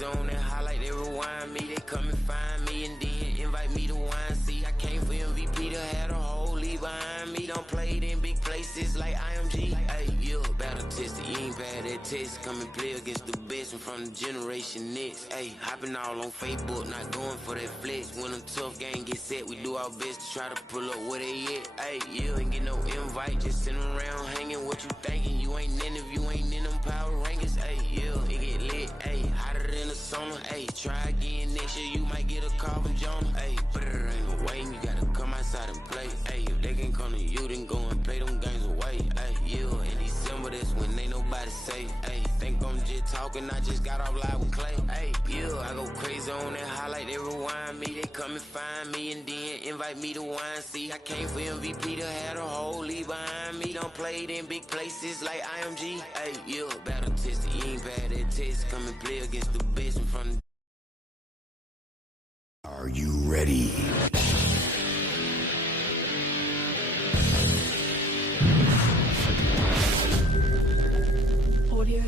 crazy on that highlight, they rewind me. They come and find me and then invite me to wine. See, I came for MVP to have a whole league behind me. Don't play it in big places like IMG. Hey, you battle tested, you ain't bad at test. Come and play against the best and from the generation next. Hey, hopping all on Facebook, not going for that flex. When a tough game get set, we do our best to try to pull up where they at. Hey, you ain't get no invite, just sitting around hanging. What you thinking? You ain't in if you ain't in them power rankings. Hey, yeah, it get lit. Hey, hotter than the sauna. Hey, try again next year, you might get a call from Jonah. Hey, but it ain't no way, you gotta come outside and play. Hey, if they can come to you, then go and play them games away. Hey, yeah, in December, that's when ain't nobody say. Hey, think I'm just talking, I just got off live with Clay. Hey, yeah, I go crazy on that highlight, they rewind me. They come and find me and then invite me to wine. See, I came for MVP to have a whole league behind me. Don't play it in big places like IMG. Hey, yeah, battle tested, you ain't bad at test. Come and play against the best in front of. Are you ready? Audio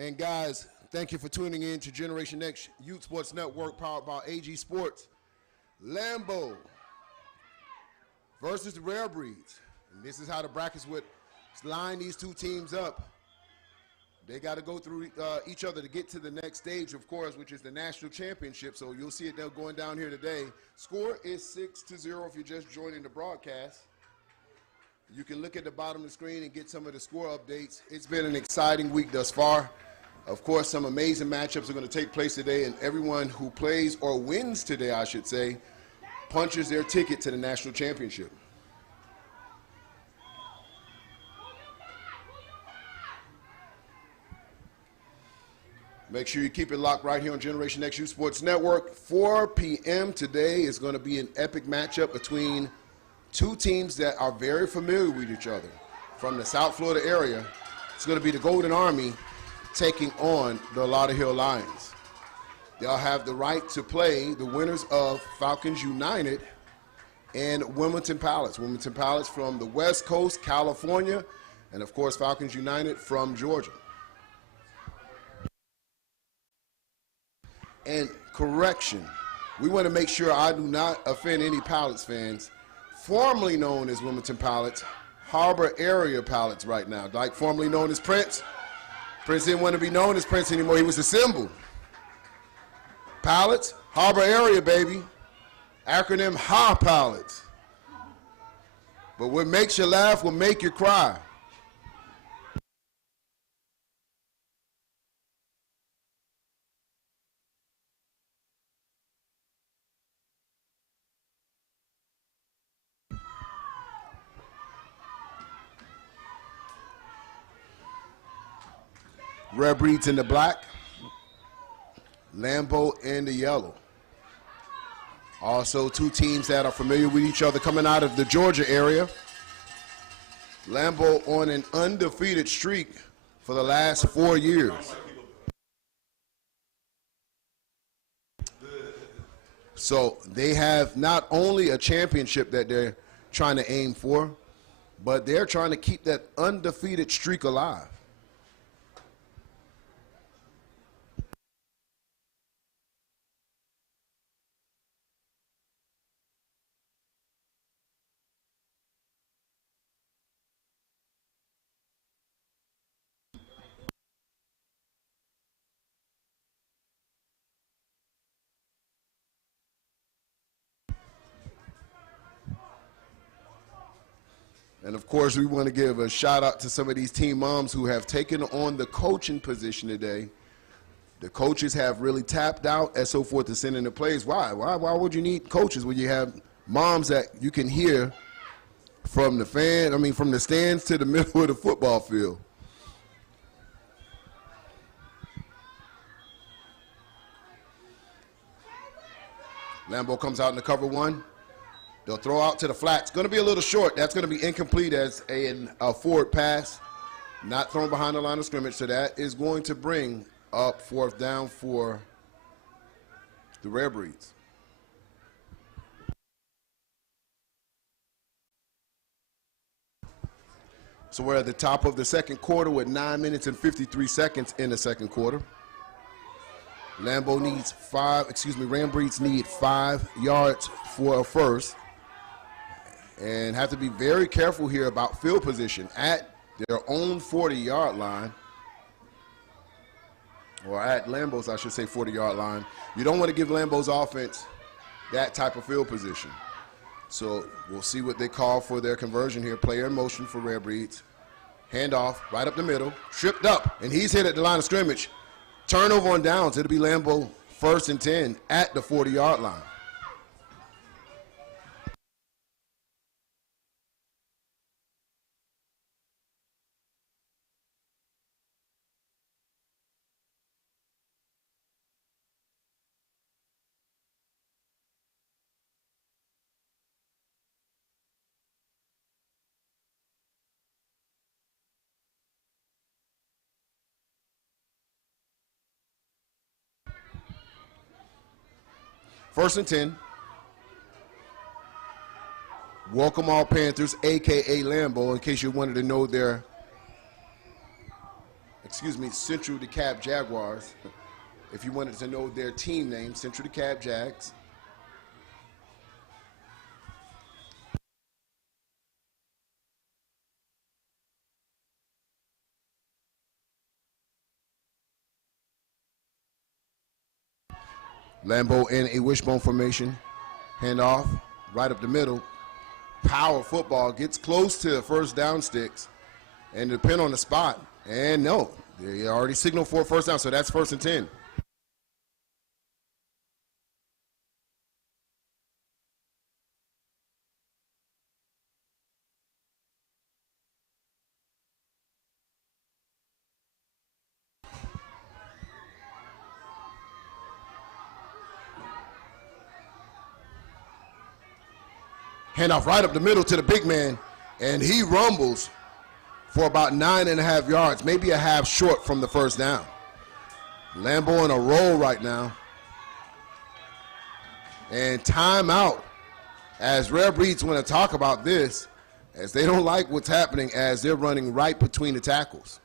And guys, thank you for tuning in to Generation X Youth Sports Network, powered by AG Sports. Lambo versus the Rarebreeds. And this is how the brackets would line these two teams up. They got to go through each other to get to the next stage, of course, which is the national championship. So you'll see it going down here today. Score is 6-0 if you're just joining the broadcast. You can look at the bottom of the screen and get some of the score updates. It's been an exciting week thus far. Of course, some amazing matchups are going to take place today, and everyone who plays or wins today, I should say, punches their ticket to the national championship. Make sure you keep it locked right here on Generation X Youth Sports Network. 4 p.m. today is going to be an epic matchup between two teams that are very familiar with each other from the South Florida area. It's going to be the Golden Army taking on the Lauderhill Lions. They'll have the right to play the winners of Falcons United and Wilmington Pirates. Wilmington Pirates from the West Coast, California, and of course Falcons United from Georgia. And correction, we want to make sure I do not offend any Pilots fans. Formerly known as Wilmington Pilots, Harbor Area Pilots right now, like formerly known as Prince. Prince didn't want to be known as Prince anymore. He was a symbol. Pilots, Harbor Area, baby. Acronym HA Pilots. But what makes you laugh will make you cry. Rarebreeds in the black, Lambo in the yellow. Also, two teams that are familiar with each other coming out of the Georgia area. Lambo on an undefeated streak for the last 4 years. So they have not only a championship that they're trying to aim for, but they're trying to keep that undefeated streak alive. And of course, we want to give a shout out to some of these team moms who have taken on the coaching position today. The coaches have really tapped out and so forth to send in the plays. Why would you need coaches when you have moms that you can hear from the from the stands to the middle of the football field? Lambo comes out in the cover one. They'll throw out to the flat. It's going to be a little short. That's going to be incomplete as a forward pass, not thrown behind the line of scrimmage. So that is going to bring up fourth down for the Rarebreeds. So we're at the top of the second quarter with 9 minutes and 53 seconds in the second quarter. Rarebreeds need 5 yards for a first. And have to be very careful here about field position at their own 40-yard line, or at Lambo's, I should say, 40-yard line. You don't want to give Lambo's offense that type of field position. So we'll see what they call for their conversion here. Player in motion for Rarebreeds. Handoff right up the middle, tripped up, and he's hit at the line of scrimmage. Turnover on downs. It'll be Lambo 1st and 10 at the 40-yard line. First and 10. Welcome all Panthers, a.k.a. Lambo, in case you wanted to know their Central DeKalb Jaguars. If you wanted to know their team name, Central DeKalb Jags. Lambo in a wishbone formation. Handoff, right up the middle. Power football, gets close to the first down sticks. And depend on the spot. And no, they already signaled for a first down, so that's 1st and 10. Handoff right up the middle to the big man, and he rumbles for about 9.5 yards, maybe a half short from the first down. Lambo in a roll right now. And timeout, as Rarebreeds want to talk about this, as they don't like what's happening as they're running right between the tackles.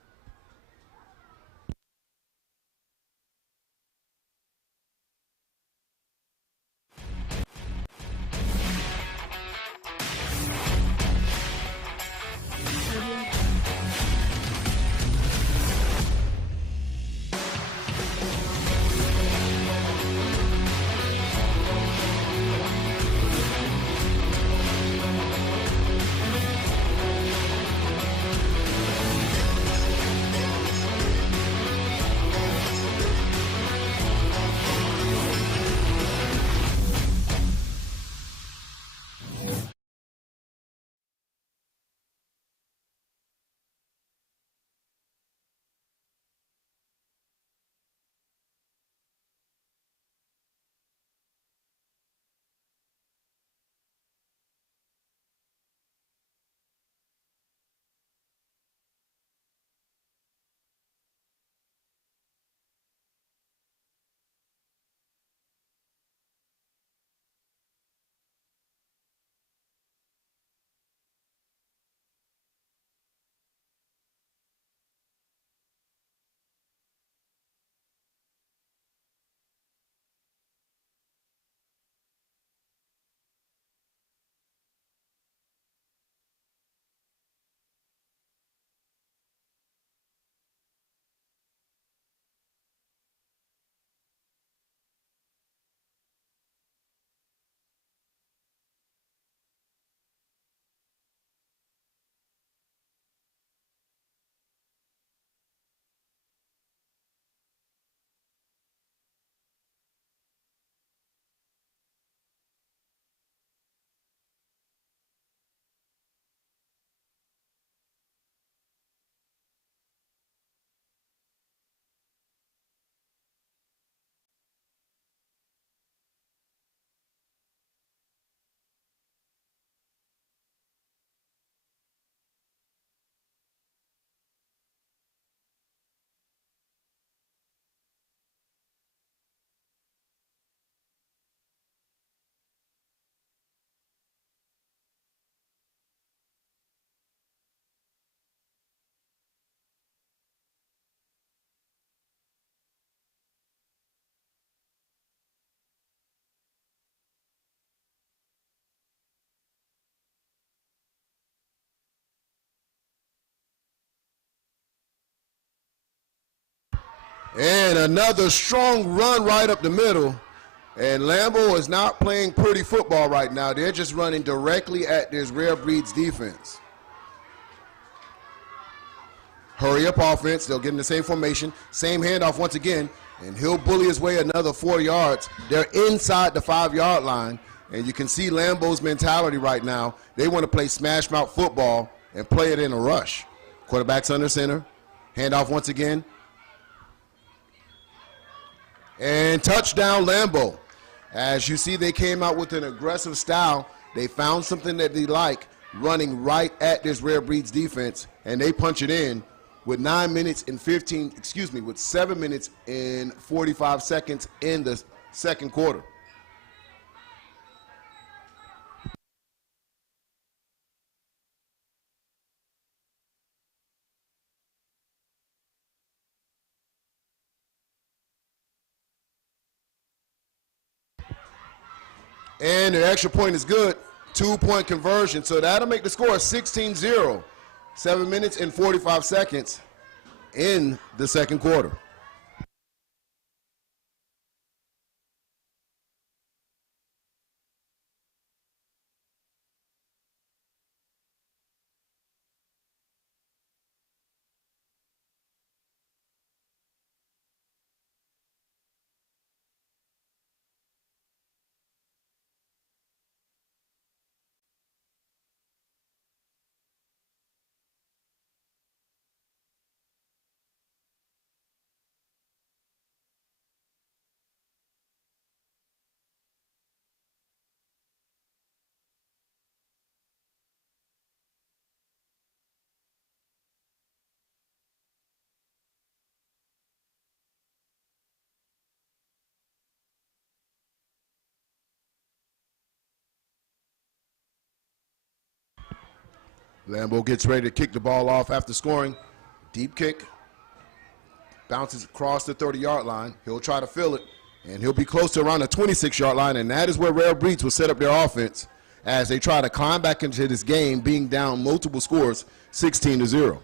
And another strong run right up the middle. And Lambo is not playing pretty football right now. They're just running directly at this Rarebreeds defense. Hurry up offense. They'll get in the same formation. Same handoff once again. And he'll bully his way another 4 yards. They're inside the 5-yard line. And you can see Lambo's mentality right now. They want to play smash mouth football and play it in a rush. Quarterback's under center. Handoff once again. And touchdown Lambo. As you see, they came out with an aggressive style. They found something that they like, running right at this Rarebreeds defense, and they punch it in with 7 minutes and 45 seconds in the second quarter. And the extra point is good. 2-point conversion. So that'll make the score 16-0. 7 minutes and 45 seconds in the second quarter. Lambo gets ready to kick the ball off after scoring. Deep kick. Bounces across the 30-yard line. He'll try to fill it, and he'll be close to around the 26-yard line, and that is where Rarebreeds will set up their offense as they try to climb back into this game, being down multiple scores, 16-0.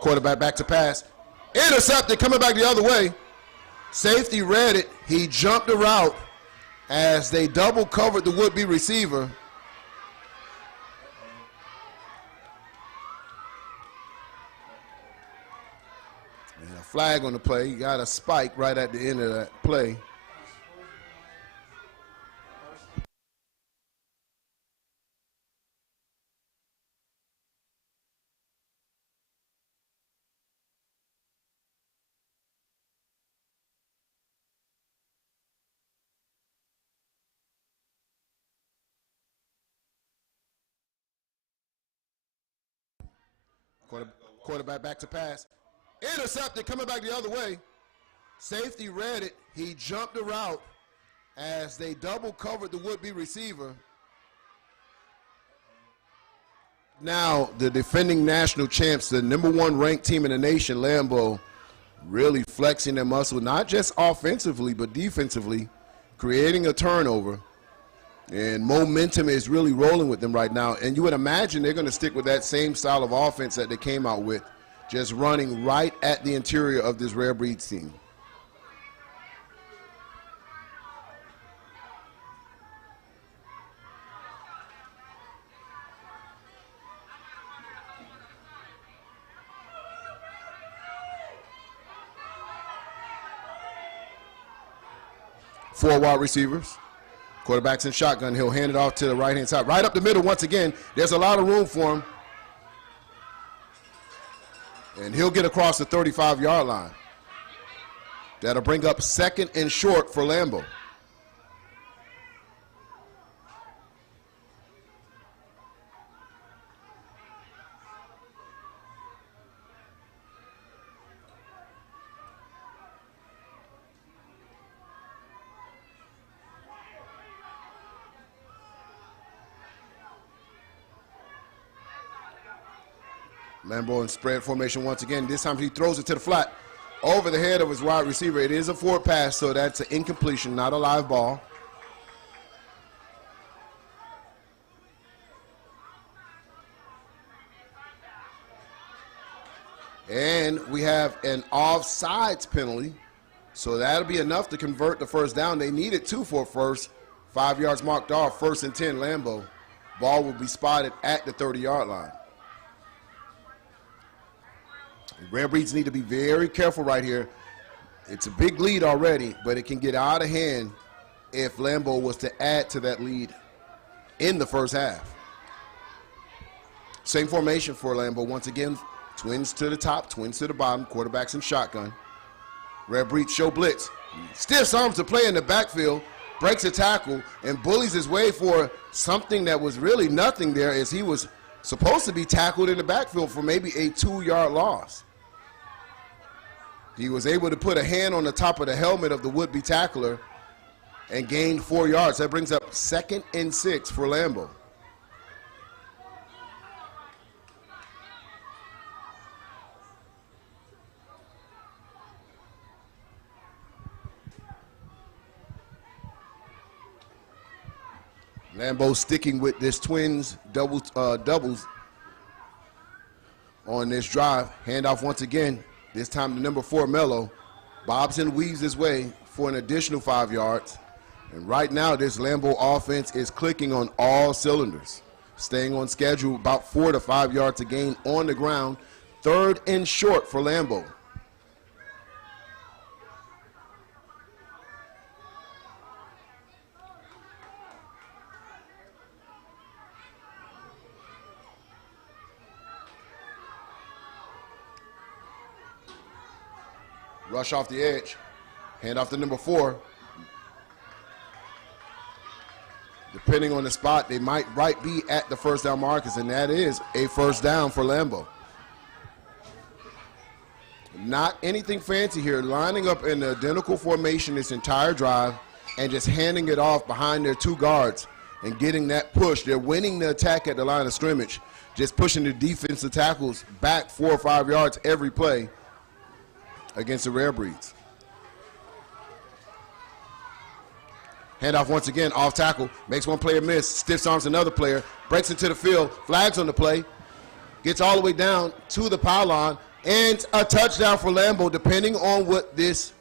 Quarterback back to pass. Intercepted, coming back the other way. Safety read it. He jumped the route as they double covered the would-be receiver. And a flag on the play. You got a spike right at the end of that play. Quarterback back to pass. Intercepted, coming back the other way. Safety read it. He jumped the route as they double covered the would-be receiver. Now, the defending national champs, the #1 ranked team in the nation, Lambo, really flexing their muscle, not just offensively, but defensively, creating a turnover. And momentum is really rolling with them right now. And you would imagine they're going to stick with that same style of offense that they came out with, just running right at the interior of this Rarebreeds team. Four wide receivers. Quarterback's in shotgun. He'll hand it off to the right-hand side. Right up the middle once again. There's a lot of room for him. And he'll get across the 35-yard line. That'll bring up 2nd and short for Lambo. Lambo in spread formation once again. This time he throws it to the flat over the head of his wide receiver. It is a forward pass, so that's an incompletion, not a live ball. And we have an offsides penalty, so that'll be enough to convert the first down. They needed 2 for a first. 5 yards marked off, 1st and 10, Lambo. Ball will be spotted at the 30-yard line. Rarebreeds need to be very careful right here. It's a big lead already, but it can get out of hand if Lambo was to add to that lead in the first half. Same formation for Lambo. Once again, twins to the top, twins to the bottom, quarterbacks in shotgun. Rarebreeds show blitz. Stiffs arms to play in the backfield, breaks a tackle, and bullies his way for something that was really nothing there, as he was supposed to be tackled in the backfield for maybe a 2-yard loss. He was able to put a hand on the top of the helmet of the would-be tackler and gained 4 yards. That brings up 2nd and 6 for Lambo. Lambo sticking with this twins doubles on this drive. Handoff once again. This time to number 4, Mello. Bobs and weaves his way for an additional 5 yards. And right now, this Lambo offense is clicking on all cylinders. Staying on schedule, about 4 to 5 yards a gain on the ground. 3rd and short for Lambo. Rush off the edge. Hand off to number 4. Depending on the spot, they might be at the first down markers, and that is a first down for Lambo. Not anything fancy here. Lining up in the identical formation this entire drive and just handing it off behind their 2 guards and getting that push. They're winning the attack at the line of scrimmage, just pushing the defensive tackles back 4 or 5 yards every play against the Rarebreeds. Handoff once again, off tackle, makes one player miss, stiffs arms another player, breaks into the field, flags on the play, gets all the way down to the pylon, and a touchdown for Lambo, depending on what this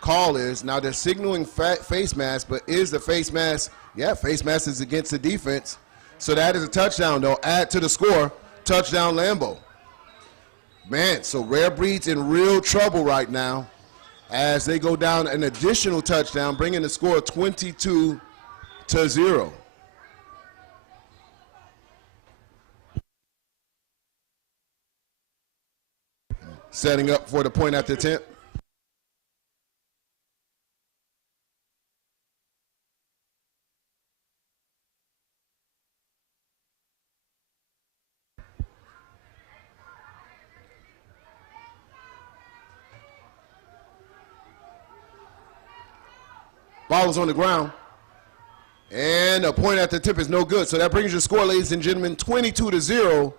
call is. Now they're signaling face mask, but is the face mask? Yeah, face mask is against the defense. So that is a touchdown, though. Add to the score, touchdown Lambo. Man, so Rarebreeds in real trouble right now as they go down an additional touchdown, bringing the score 22-0. Setting up for the point after attempt. Ball is on the ground. And a point at the tip is no good. So that brings your score, ladies and gentlemen, 22-0.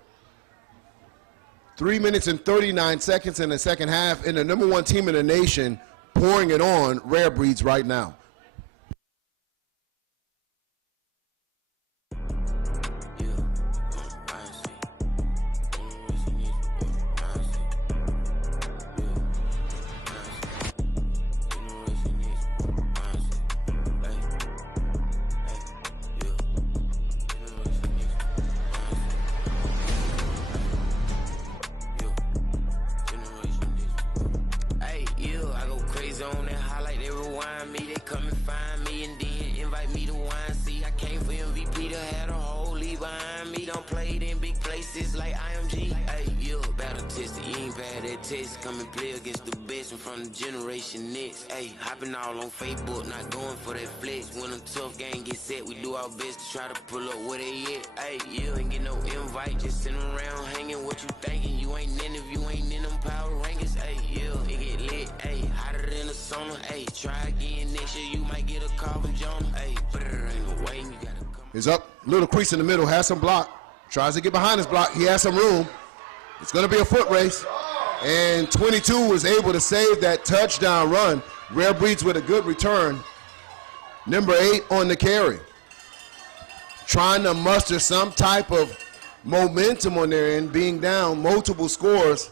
3 minutes and 39 seconds in the second half. And the number 1 team in the nation pouring it on Rarebreeds right now. Come and play against the best from the generation next. Hey, hopping all on Facebook, not going for that flex. When a tough game get set, we do our best to try to pull up where they at. Hey, you ain't get no invite, just sitting around hanging. What you thinking? You ain't in if you ain't in them power rankings. Hey, yeah, it get lit. Hey, hotter than a sauna. Hey, try again next year, you might get a call from Jonah. Hey, but it ain't no way, you gotta come. He's up, little crease in the middle, has some block. Tries to get behind his block, he has some room. It's gonna be a foot race. And 22 was able to save that touchdown run. Rarebreeds with a good return. Number 8 on the carry. Trying to muster some type of momentum on their end, being down multiple scores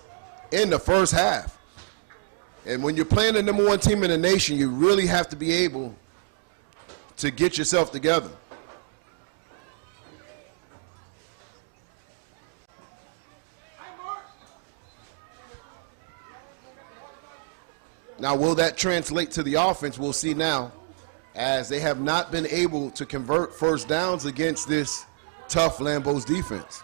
in the first half. And when you're playing the number 1 team in the nation, you really have to be able to get yourself together. Now, will that translate to the offense? We'll see now, as they have not been able to convert first downs against this tough Lambo's defense.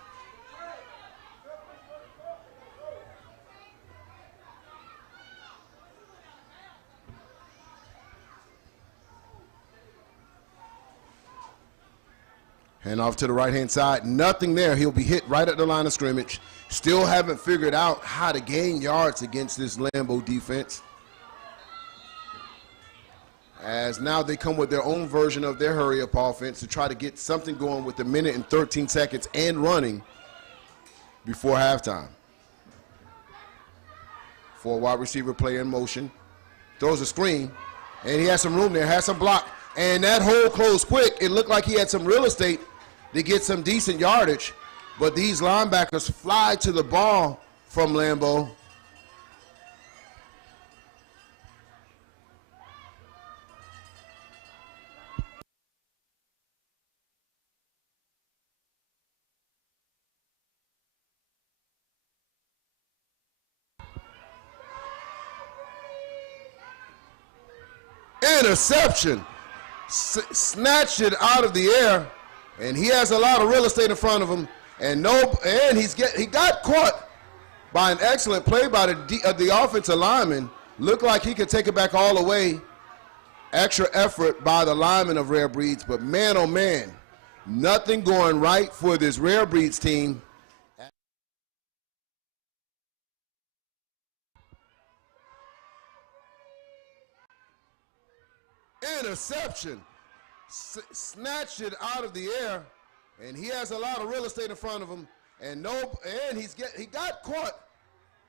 Hand off to the right-hand side. Nothing there. He'll be hit right at the line of scrimmage. Still haven't figured out how to gain yards against this Lambo defense, as now they come with their own version of their hurry-up offense to try to get something going with a minute and 13 seconds and running before halftime. For a wide receiver play in motion. Throws a screen, and he has some room there, has some block. And that hole closed quick. It looked like he had some real estate to get some decent yardage, but these linebackers fly to the ball from Lambo. Interception. Snatched it out of the air, and he has a lot of real estate in front of him. And he got caught by an excellent play by the offensive lineman. Looked like he could take it back all the way. Extra effort by the lineman of Rarebreeds, but man, oh man, nothing going right for this Rarebreeds team. Interception. Snatched it out of the air, and he has a lot of real estate in front of him. And he got caught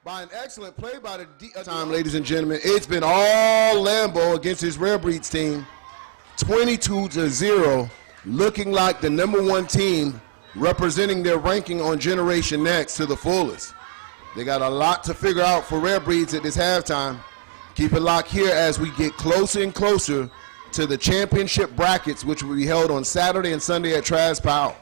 by an excellent play by the time, ladies and gentlemen. It's been all Lambo against his Rarebreeds team, 22-0, looking like the #1 team, representing their ranking on Generation Next to the fullest. They got a lot to figure out for Rarebreeds at this halftime. Keep it locked here as we get closer and closer to the championship brackets, which will be held on Saturday and Sunday at Travis Powell.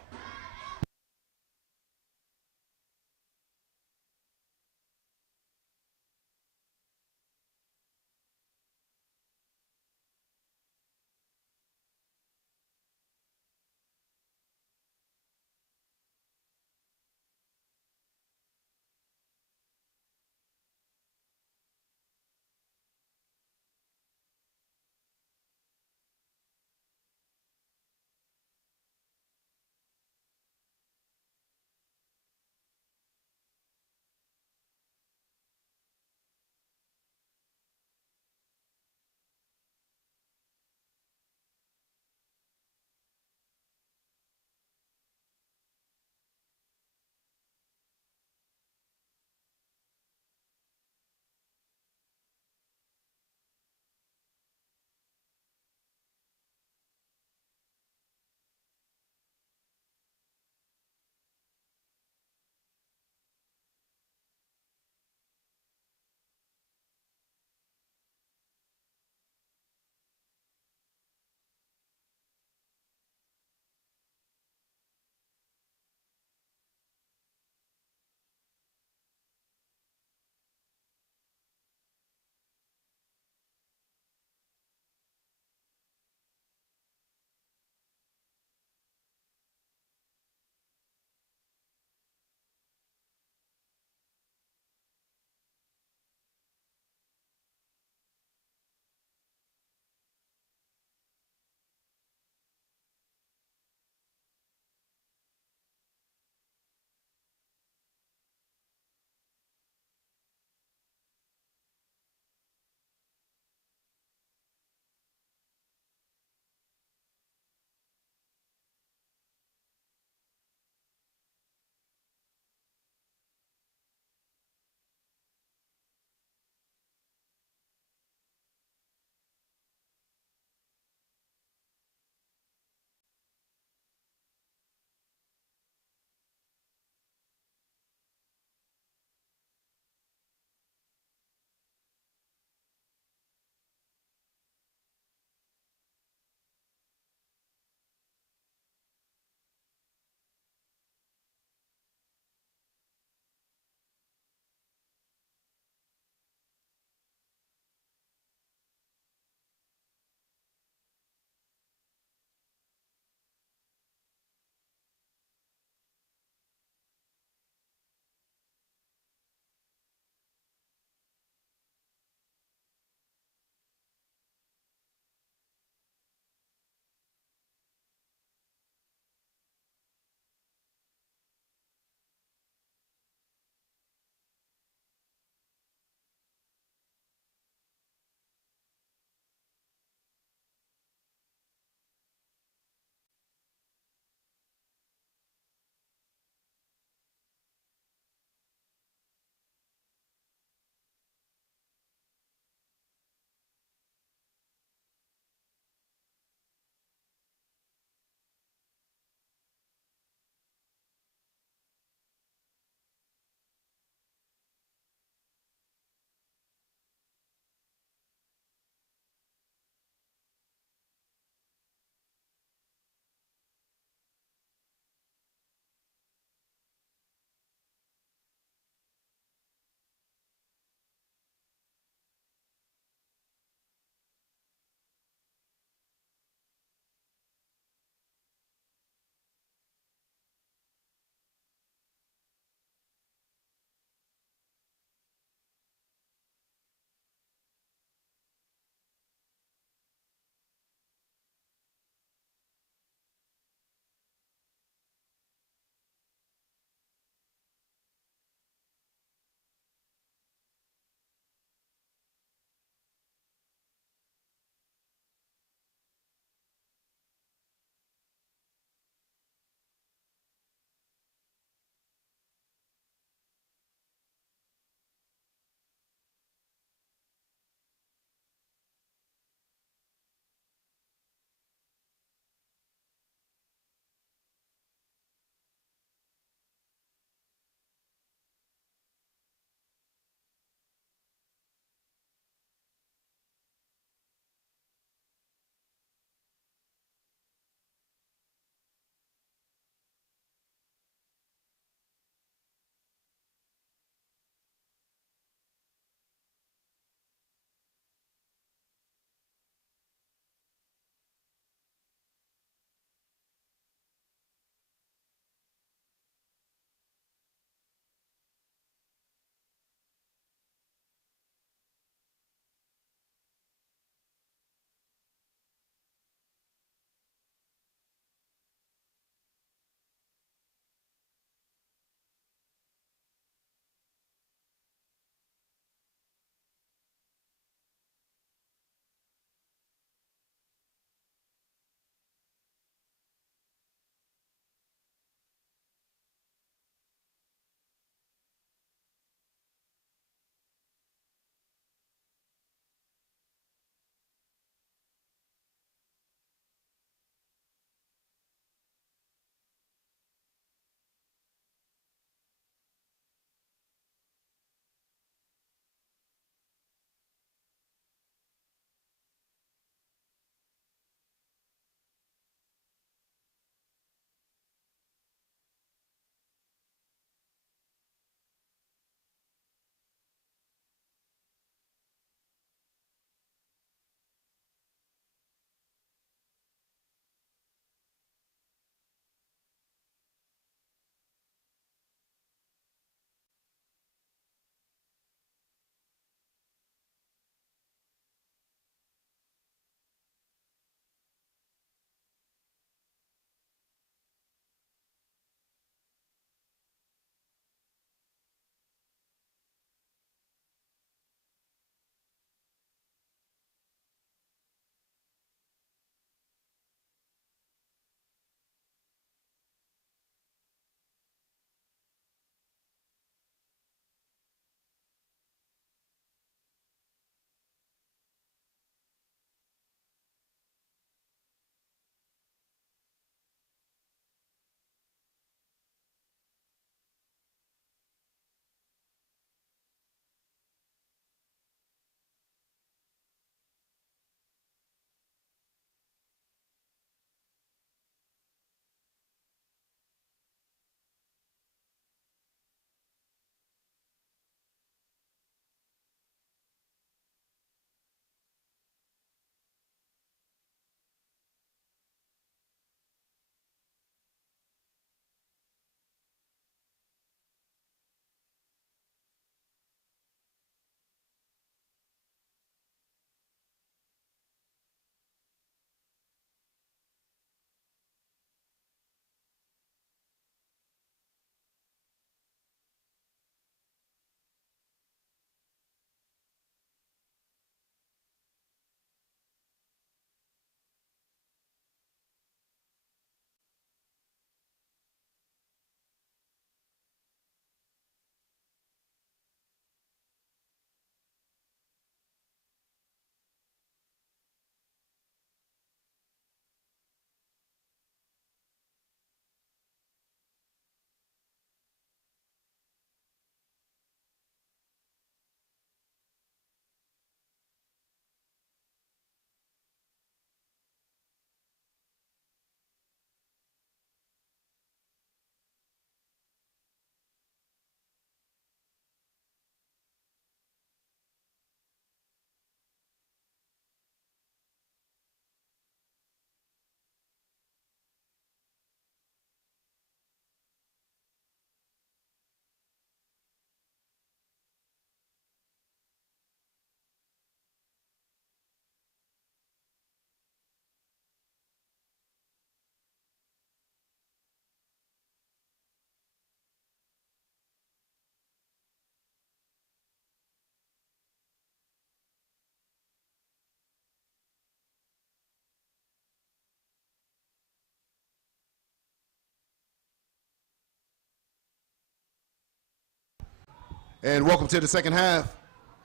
And welcome to the second half.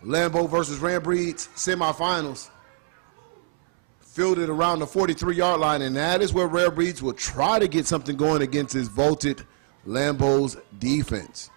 Lambo versus Rarebreeds semifinals. Fielded around the 43-yard line, and that is where Rarebreeds will try to get something going against his vaulted Lambo's defense.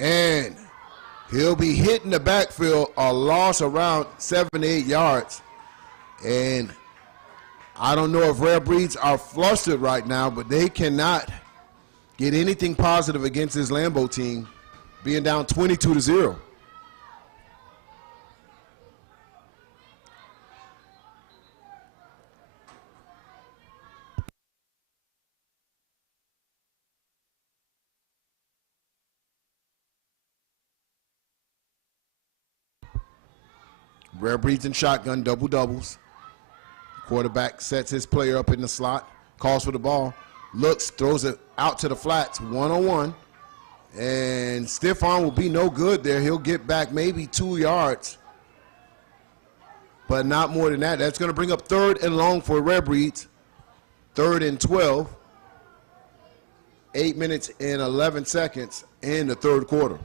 And he'll be hitting the backfield, a loss around 7 to 8 yards. And I don't know if Rarebreeds are flustered right now, but they cannot get anything positive against this Lambo team, being down 22-0. Rarebreeds and shotgun, doubles. Quarterback sets his player up in the slot, calls for the ball, looks, throws it out to the flats, one-on-one. And stiff arm will be no good there. He'll get back maybe 2 yards, but not more than that. That's going to bring up 3rd and long for Rarebreeds. 3rd and 12. 8 minutes and 11 seconds in the third quarter.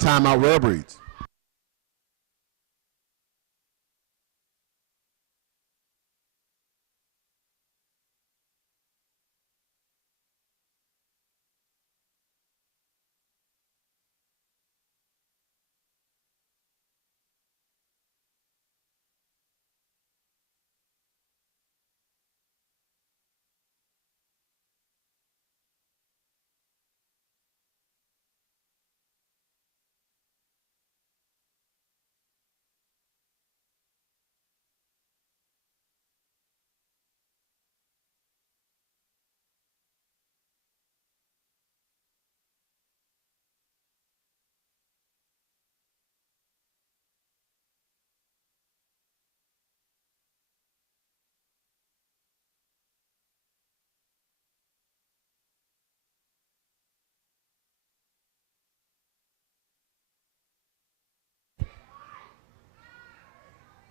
Timeout, Rarebreeds.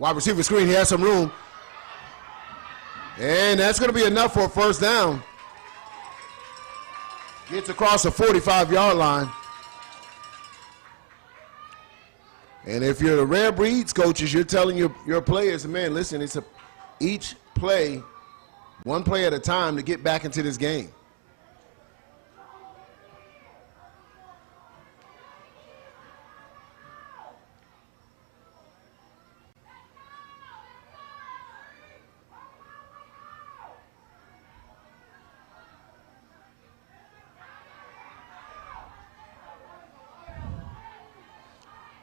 Wide receiver screen, he has some room. And that's going to be enough for a first down. Gets across the 45-yard line. And if you're the Rarebreeds coaches, you're telling your players, man, listen, it's each play, one play at a time to get back into this game.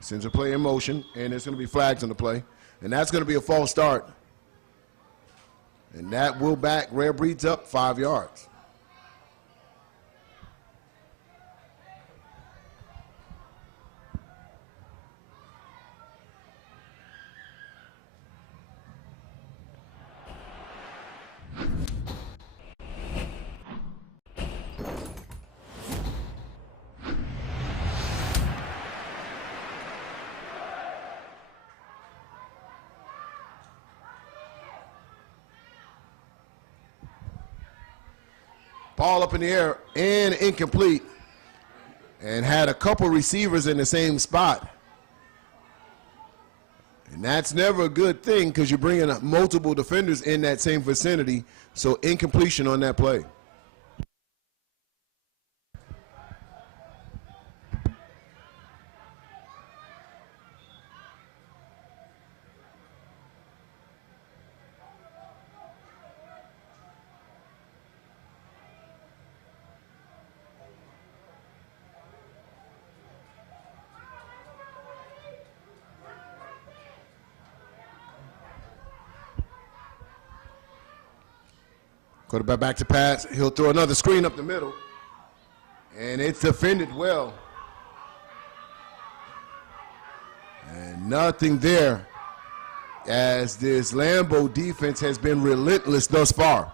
Sends a play in motion, and there's going to be flags on the play. And that's going to be a false start. And that will back Rarebreeds up 5 yards. Ball up in the air and incomplete. And had a couple receivers in the same spot. And And that's never a good thing because you're bringing multiple defenders in that same vicinity. So incompletion on that play. Quarterback back to pass. He'll throw another screen up the middle. And it's defended well. And nothing there as this Lambo defense has been relentless thus far.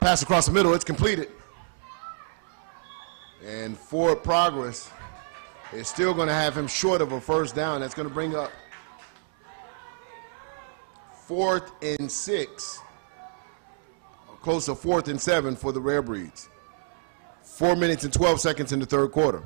Pass across the middle, it's completed. And forward progress is still going to have him short of a first down. That's going to bring up 4th and 6, close to 4th and 7 for the Rarebreeds. 4 minutes and 12 seconds in the third quarter.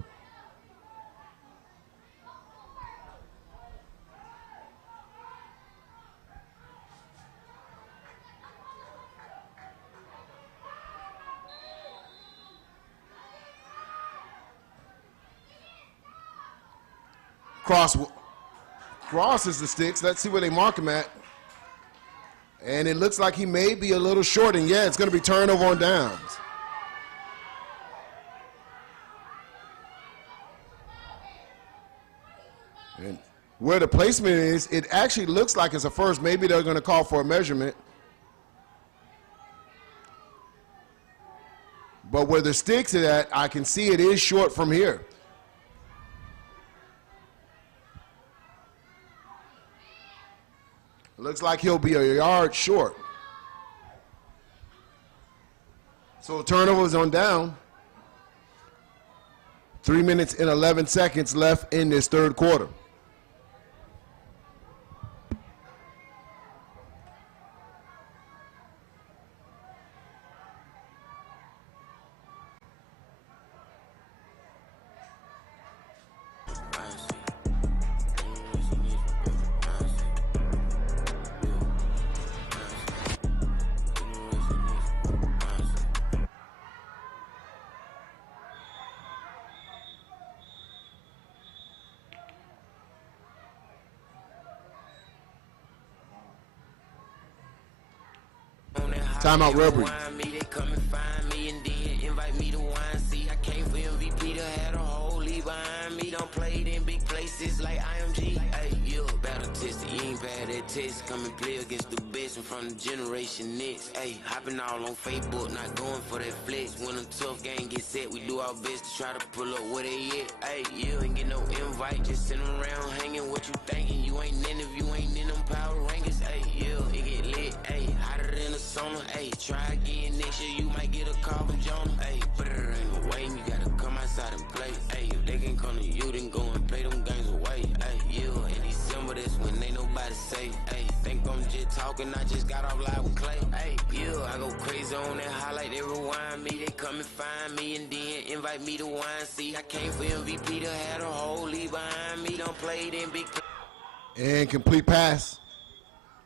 Crosses the sticks. Let's see where they mark him at. And it looks like he may be a little short, and yeah, it's going to be turnover on downs. And where the placement is, it actually looks like it's a first. Maybe they're going to call for a measurement. But where the sticks are at, I can see it is short from here. Looks like he'll be a yard short. So turnovers on down. 3 minutes and 11 seconds left in this third quarter. Timeout, Rarebreeds. They come and find me and then invite me to wine. See, I came for MVP to have a whole league behind me. Don't play it in big places like IMG. Hey, you battle tested, you ain't bad at test. Come and play against the best from the generation next. Hey, hopping all on Facebook, not going for that flex. When a tough game gets set, we do our best to try to pull up where they at. Hey, you ain't get no invite, just sitting around hanging. What you thinking? You ain't in if you ain't in them power rankings. Hey, you it get lit. Hey, hotter than a sauna. Hey, try again next year, you might get a call from Jonah. Hey, but it ain't no waiting, you gotta come outside and play. Hey, if they can come to you, then go and play them games away. Hey, yeah, in December, that's when ain't nobody say. Hey, think I'm just talking, I just got off live with Clay. Hey, yeah, I go crazy on that highlight, they rewind me, they come and find me, and then invite me to wine. See, I came for MVP to have a whole league behind me, don't play it in big. And complete pass.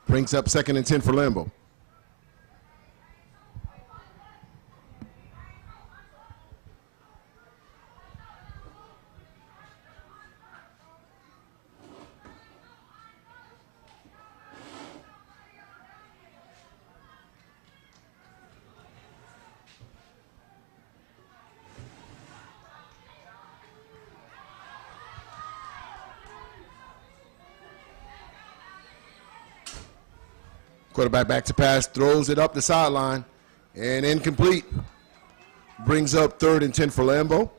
Brings up 2nd and 10 for Lambo. Quarterback back to pass, throws it up the sideline, and incomplete. brings up 3rd and 10 for Lambo.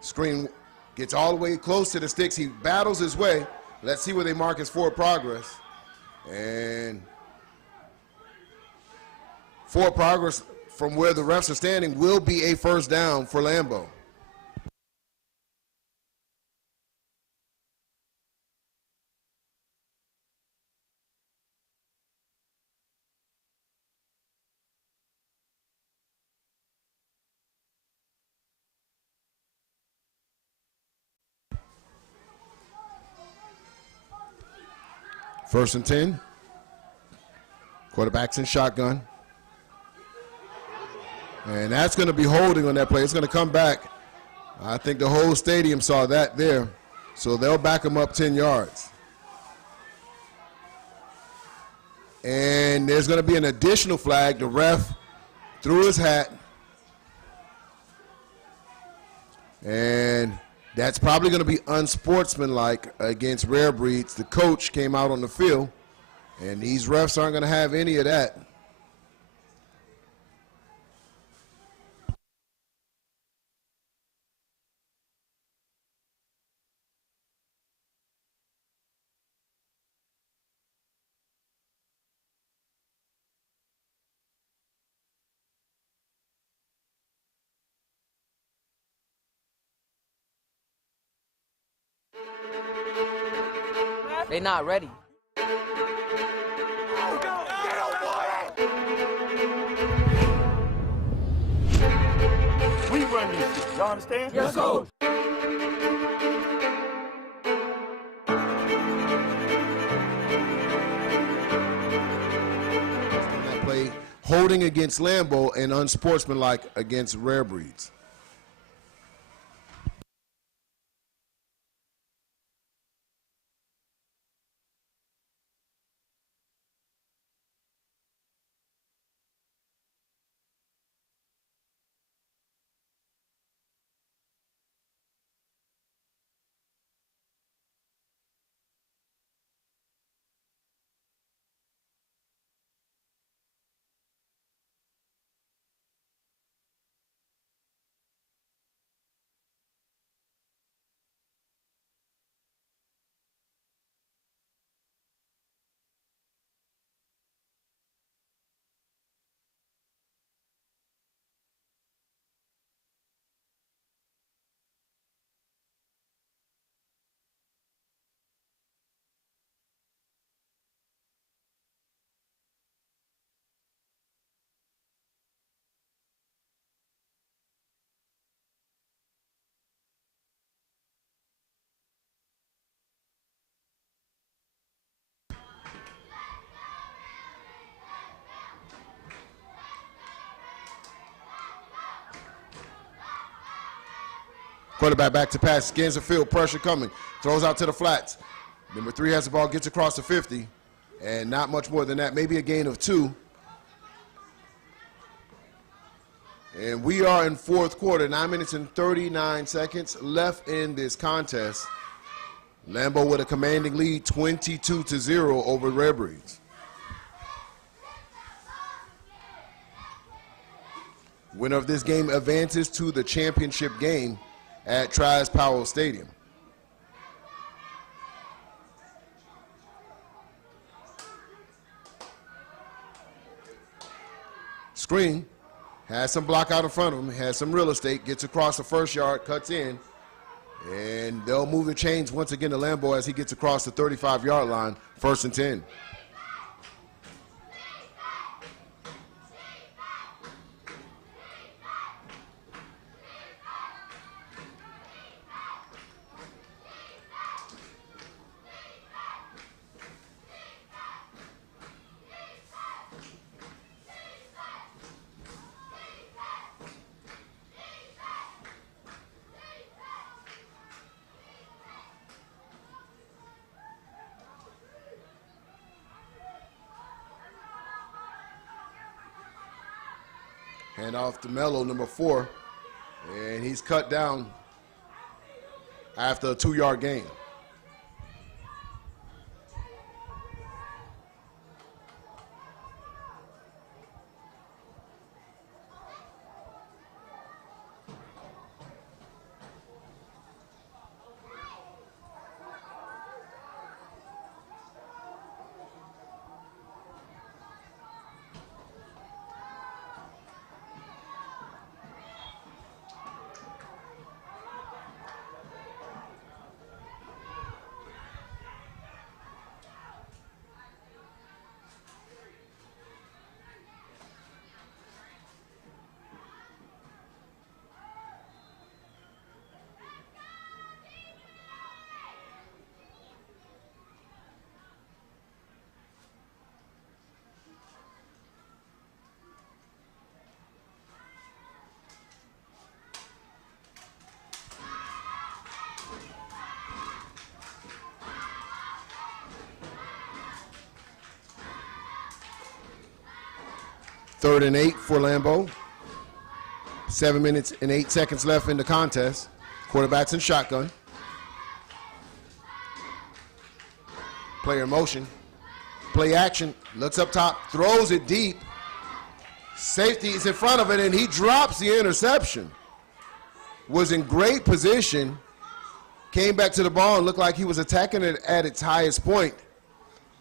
Screen gets all the way close to the sticks. He battles his way. Let's see where they mark his forward progress. And forward progress from where the refs are standing will be a first down for Lambo. First and 10. Quarterback's in shotgun. And that's going to be holding on that play. It's going to come back. I think the whole stadium saw that there. So they'll back him up 10 yards. And there's going to be an additional flag. The ref threw his hat. And that's probably going to be unsportsmanlike against Rarebreeds. The coach came out on the field, and these refs aren't going to have any of that. They not ready. We run this shit, y'all understand? Yes, coach. That play holding against Lambo and unsportsmanlike against Rarebreeds. Quarterback back to pass, scans the field, pressure coming, throws out to the flats. Number 3 has the ball, gets across the 50, and not much more than that, maybe a gain of 2. And we are in fourth quarter, 9 minutes and 39 seconds left in this contest. Lambo with a commanding lead, 22-0 over Rarebreeds. Winner of this game advances to the championship game at Trice Powell Stadium. Screen has some block out in front of him, has some real estate, gets across the first yard, cuts in, and they'll move the chains once again to Lambo as he gets across the 35-yard line, 1st and 10. And off to Melo, number 4. And he's cut down after a 2-yard gain. Third and 8 for Lambo. 7 minutes and 8 seconds left in the contest. Quarterback's in shotgun. Player in motion. Play action. Looks up top. Throws it deep. Safety is in front of it, and he drops the interception. Was in great position. Came back to the ball and looked like he was attacking it at its highest point,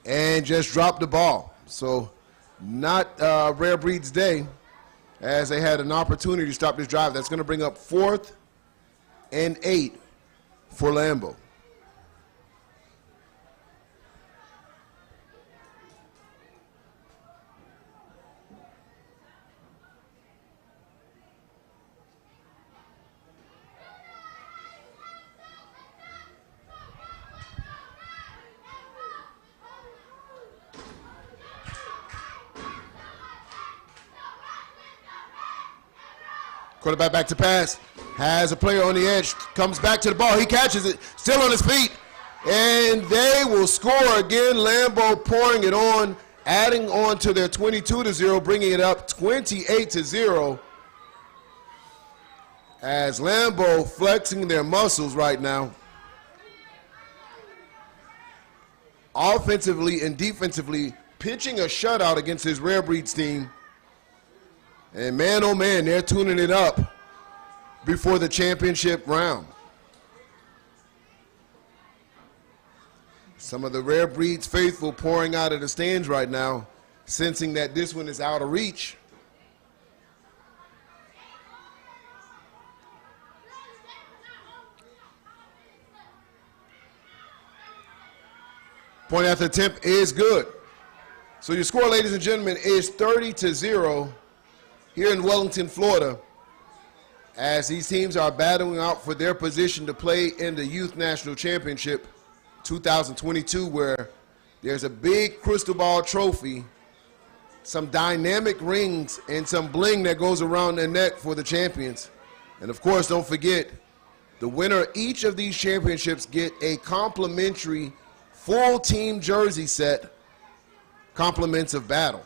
and just dropped the ball. So not Rarebreeds' day, as they had an opportunity to stop this drive. That's going to bring up 4th and 8 for Lambo. Quarterback back to pass, has a player on the edge, comes back to the ball, he catches it, still on his feet, and they will score again. Lambo pouring it on, adding on to their 22-0, bringing it up 28-0. As Lambo flexing their muscles right now, offensively and defensively, pitching a shutout against his Rarebreeds team. And man, oh man, they're tuning it up before the championship round. Some of the Rarebreeds faithful pouring out of the stands right now, sensing that this one is out of reach. Point after attempt is good. So your score, ladies and gentlemen, is 30-0 here in Wellington, Florida, as these teams are battling out for their position to play in the Youth National Championship 2022, where there's a big crystal ball trophy, some dynamic rings, and some bling that goes around their neck for the champions. And of course, don't forget, the winner of each of these championships get a complimentary full team jersey set, compliments of battle.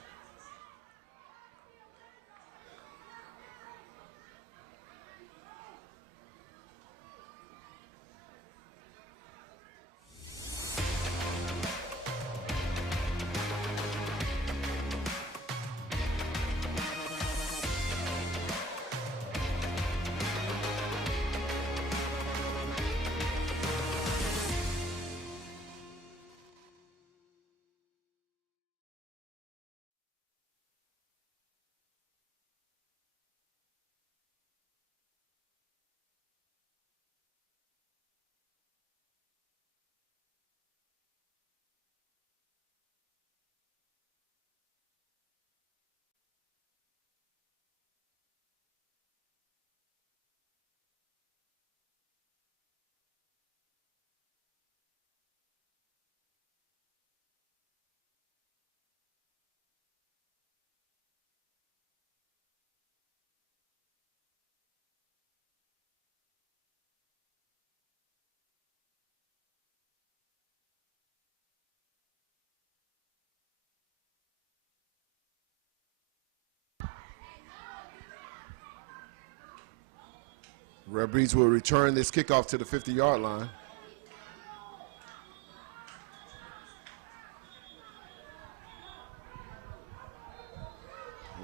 Rarebreeds will return this kickoff to the 50-yard line.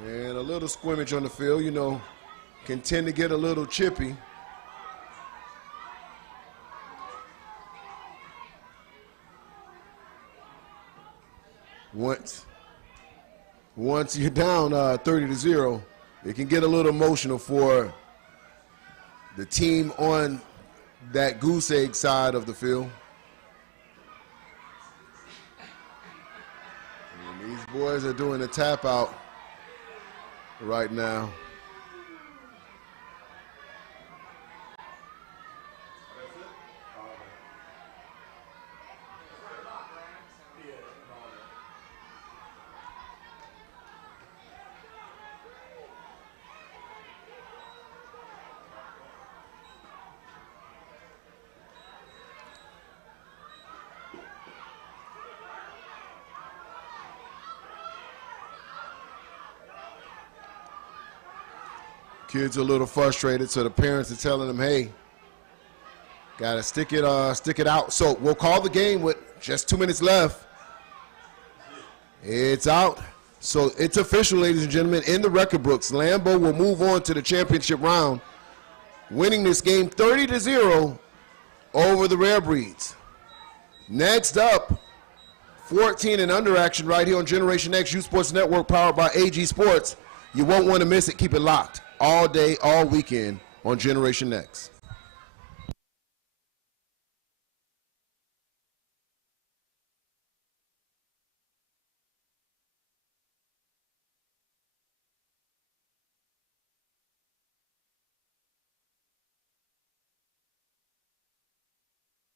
And a little scrimmage on the field, you know, can tend to get a little chippy. Once you're down 30-0, it can get a little emotional for the team on that goose egg side of the field. And these boys are doing a tap out right now. Kids are a little frustrated, so the parents are telling them, hey, gotta stick it out. So we'll call the game with just 2 minutes left. It's out. So it's official, ladies and gentlemen, in the record books. Lambo will move on to the championship round, winning this game 30-0 over the Rarebreeds. Next up, 14 and under action right here on Generation X Youth Sports Network, powered by AG Sports. You won't want to miss it. Keep it locked all day, all weekend on Generation X.